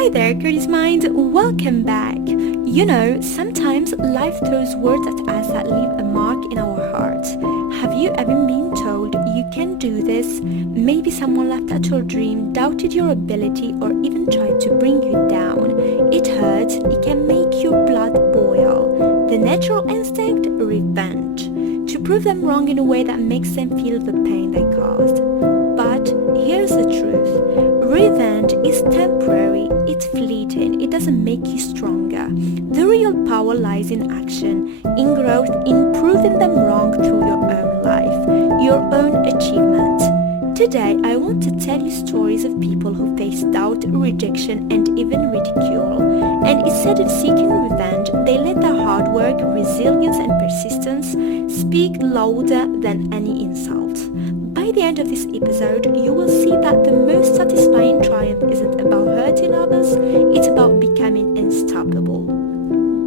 Hi there, Curtis Mind. Welcome back. You know, sometimes life throws words at us that leave a mark in our hearts. Have you ever been told you can do this? Maybe someone laughed at your dream, doubted your ability, or even tried to bring you down. It hurts. It can make your blood boil. The natural instinct? Revenge. To prove them wrong in a way that makes them feel the pain they caused. But here's the truth. Revenge is temporary, it's fleeting, it doesn't make you stronger. The real power lies in action, in growth, in proving them wrong through your own life, your own achievements. Today, I want to tell you stories of people who faced doubt, rejection, and even ridicule. And instead of seeking revenge, they let their hard work, resilience, and persistence speak louder than any insult. By the end of this episode, you will see that the most satisfying triumph isn't about hurting others, it's about becoming unstoppable.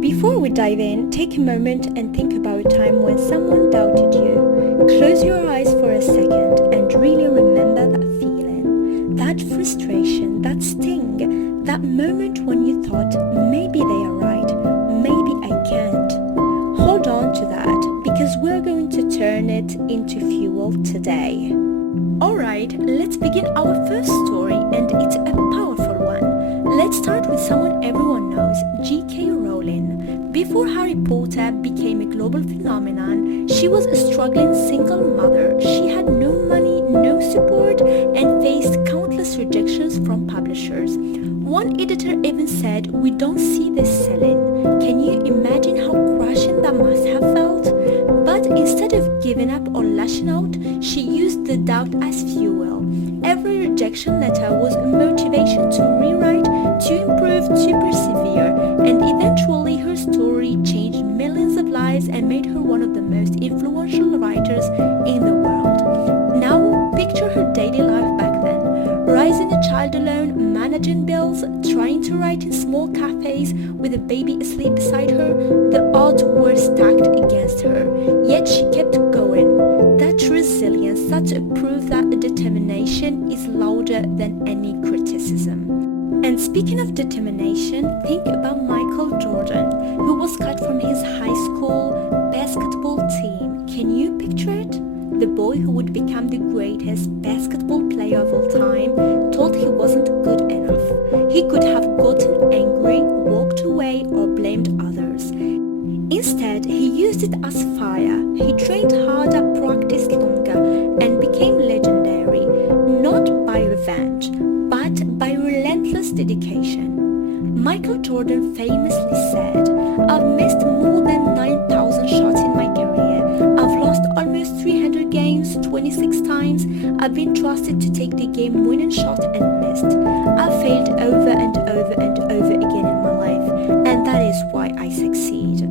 Before we dive in, take a moment and think about a time when someone doubted you. Close your eyes for a second and really remember that feeling, that frustration, that sting, that moment when you thought, maybe they are right, maybe I can't. Hold on to that, because we're going to turn it into fuel today. Alright, let's begin our first story, and it's a powerful one. Let's start with someone everyone knows, J.K. Rowling. Before Harry Potter became a global phenomenon, she was a struggling single mother. She had no money, no support, and faced countless rejections from publishers. One editor even said, "We don't see this selling." Can you imagine how crushing that must have felt? But instead of giving up or lashing out, she used the doubt as fuel. Every rejection letter was a motivation to rewrite, to improve, to persevere, and eventually her story changed millions of lives and made her one of the most influential writers in the world. Now, picture her daily life back then. Raising a child alone, managing bills, trying to write in small cafes with a baby asleep beside her, the odds were stacked against her. Yet she kept going. That resilience, such a proof that determination is louder than any criticism. And speaking of determination, think about Michael Jordan, who was cut from his high school basketball team. Can you picture it? The boy who would become the greatest basketball player of all time thought he wasn't good enough. He could have gotten angry, walked away, or blamed others. Instead, he used it as fire. He trained harder, practiced longer, and became legendary, not by revenge, but by relentless dedication. Michael Jordan famously said, "I've missed more than 9,000 shots in my career. I've lost almost 300 games 26 times. I've been trusted to take the game-winning shot and missed. I've failed over and over and over again in my life, and that is why I succeed."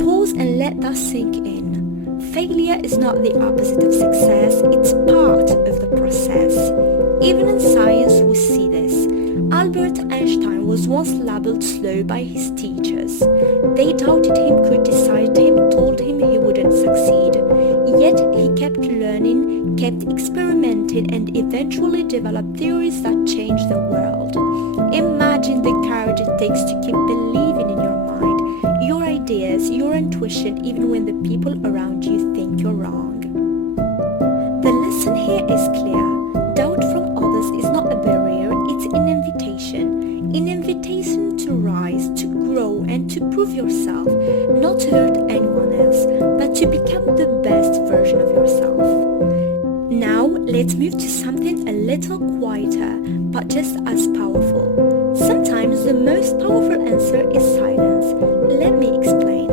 Pause and let that sink in. Failure is not the opposite of success, it's part of the process. Even in science we see this. Albert Einstein was once labeled slow by his teachers. They doubted him, criticized him, told him he wouldn't succeed. Yet he kept learning, kept experimenting, and eventually developed theories that changed the world. Imagine the courage it takes to keep believing in your mind, your ideas, your intuition, even when the people around you think you're wrong. The lesson here is clear. Doubt from others is not a barrier, it's an invitation to rise, to grow, and to prove yourself, not to hurt anyone else, but to become the best version of yourself. Now, let's move to something a little quieter, but just as powerful. Sometimes the most powerful answer is silence. Let me explain.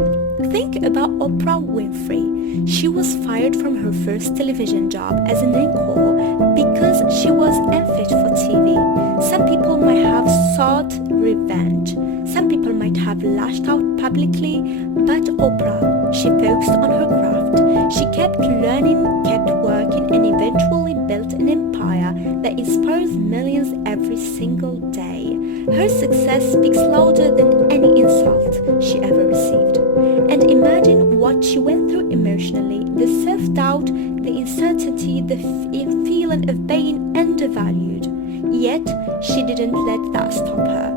Think about Oprah Winfrey. She was fired from her first television job as an anchor because she was unfit for TV. Some people might have sought revenge. Some people might have lashed out publicly, but Oprah, she focused on her craft. She kept learning, kept working, and eventually built an empire that inspires millions every single day. Her success speaks louder than any insult she ever received. And imagine what she went through emotionally, the self-doubt, the uncertainty, the feeling of being undervalued. Yet, she didn't let that stop her.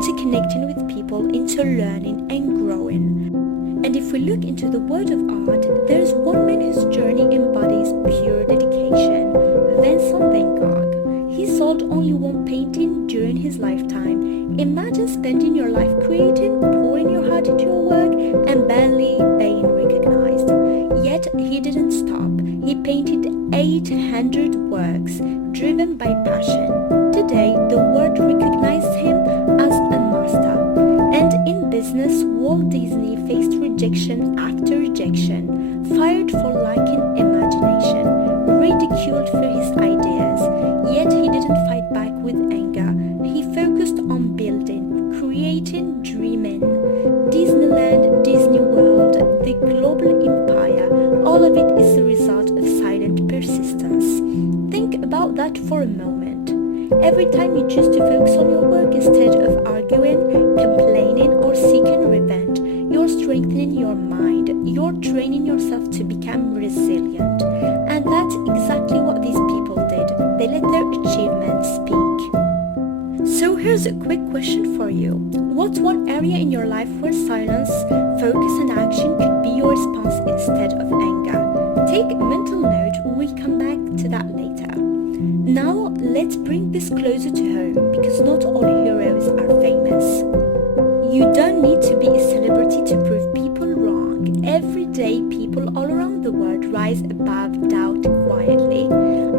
into connecting with people, into learning and growing. And if we look into the world of art, there's one man whose journey embodies pure dedication, Vincent van Gogh. He sold only one painting during his lifetime. Imagine spending your life creating, pouring your heart into your work, and barely being recognized. Yet he didn't stop. He painted 800 works, driven by passion. Today, the world recognizes him as a master. And in business, Walt Disney faced rejection after rejection, fired for lacking imagination, ridiculed for his ideas. Yet he didn't fight back with anger. He focused on building, creating, dreaming. Disneyland, Disney World, the global empire, all of it is the result of silent persistence. Think about that for a moment. Every time you choose to focus on your work instead of arguing, complaining, or seeking revenge, you're strengthening your mind. You're training yourself to become resilient. And that's exactly what these people did. They let their achievements speak. So here's a quick question for you. What's one area in your life where silence, focus and action could be your response instead of anger? Take a mental note, we'll come back to that later. Now let's bring this closer to home, because not all heroes are famous. You don't need to be a celebrity to prove people wrong. Every day people all around the world rise above doubt quietly.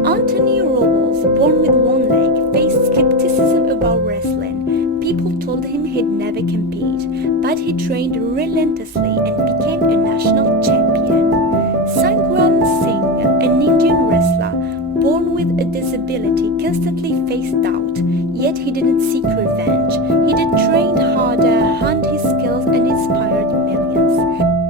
Anthony Robles, born with one leg, faced skepticism about wrestling. People told him he'd never compete, but he trained relentlessly and became a national champion. Sangram Singh, an Indian wrestler, born with a disability, constantly faced doubt, yet he didn't seek revenge. He did train harder, honed his skills and inspired millions.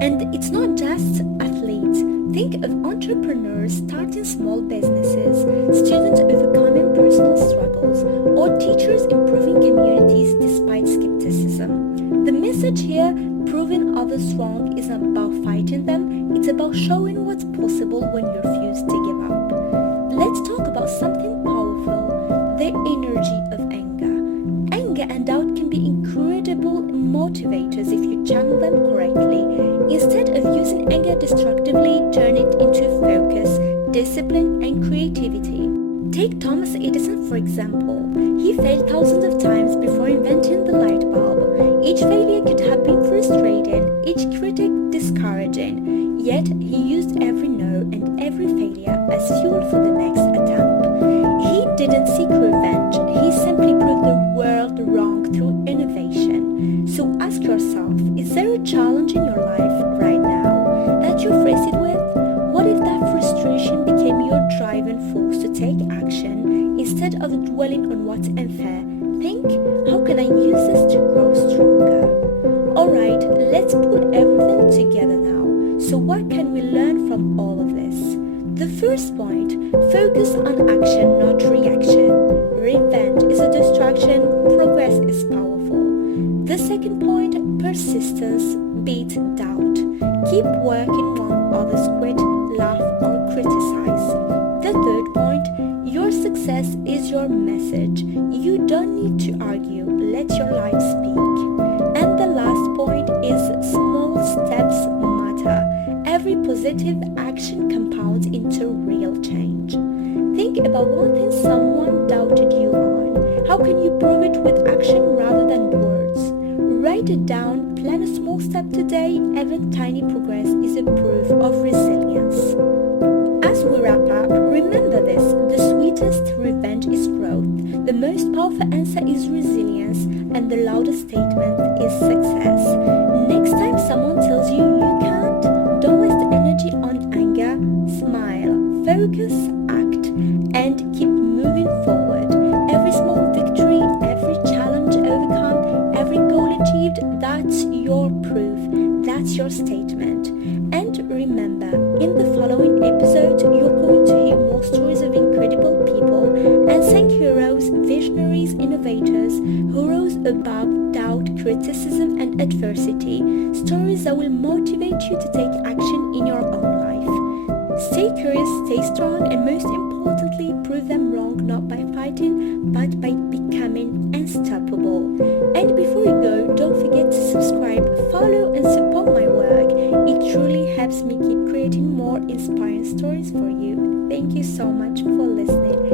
And it's not just athletes. Think of entrepreneurs starting small businesses, students overcoming personal struggles, or teachers improving communities despite skepticism. The message here, proving others wrong, isn't about fighting them, it's about showing what's possible when you refuse to give up. Let's talk about something powerful, the energy of anger. Anger and doubt can be incredible motivators if you channel them correctly. Instead of using anger destructively, turn it into focus, discipline, and creativity. Take Thomas Edison for example. He failed thousands of times before inventing the light bulb. Each failure could have been frustrating, each critic discouraging, yet he used every no and every failure as fuel for the next attempt. He didn't seek revenge, he simply proved the world wrong through innovation. So ask yourself, is there a challenge in your life right now that you're faced with? What if that frustration became your driving force to take action instead of dwelling on what's unfair? Think, how can I use this to grow stronger? Alright, let's put everything together now. So what can we learn from all of this? The first point, focus on action, not reaction. Revenge is a distraction, progress is powerful. The second point, persistence beats doubt. Keep working while others quit, laugh or criticize. The third point, your success is your message. You don't need to argue, let your light speak. And the last point is small steps matter. Every positive action compounds into real change. Think about one thing someone doubted you on. How can you prove it with action rather than words? Write it down, plan a small step today. Even tiny progress is a proof of resilience. As we wrap up, remember this, the sweetest revenge is growth, the most powerful answer is resilience, and the loudest statement is success. Next time someone tells you you can't, don't waste energy on anger, smile, focus, act, and keep moving forward. Every small victory, every challenge overcome, every goal achieved, that's your proof, that's your statement. And remember, in the following episode, you're going to hear more stories of incredible people, unsung heroes, visionaries, innovators who rose above doubt, criticism, and adversity. Stories that will motivate you to take action in your own life. Stay curious, stay strong, and most importantly, simply prove them wrong, not by fighting, but by becoming unstoppable. And before you go, don't forget to subscribe, follow, and support my work. It truly helps me keep creating more inspiring stories for you. Thank you so much for listening.